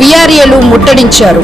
వీఆర్ఏలు ముట్టడించారు.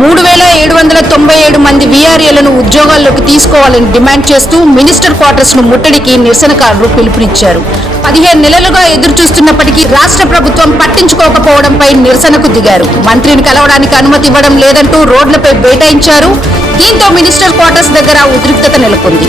మూడు వేల ఏడు వందల తొంభై ఏడు మంది వీఆర్ఏలను ఉద్యోగాల్లోకి తీసుకోవాలని డిమాండ్ చేస్తూ మినిస్టర్ క్వార్టర్స్ను ముట్టడికి నిరసనకారులు పిలుపునిచ్చారు. పదిహేను నెలలుగా ఎదురు చూస్తున్నప్పటికీ రాష్ట్ర ప్రభుత్వం పట్టించుకోకపోవడంపై నిరసనకు దిగారు. మంత్రిని కలవడానికి అనుమతి ఇవ్వడం లేదంటూ రోడ్లపై బైఠాయించారు దీంతో మినిస్టర్ క్వార్టర్స్ దగ్గర ఉద్రిక్తత నెలకొంది.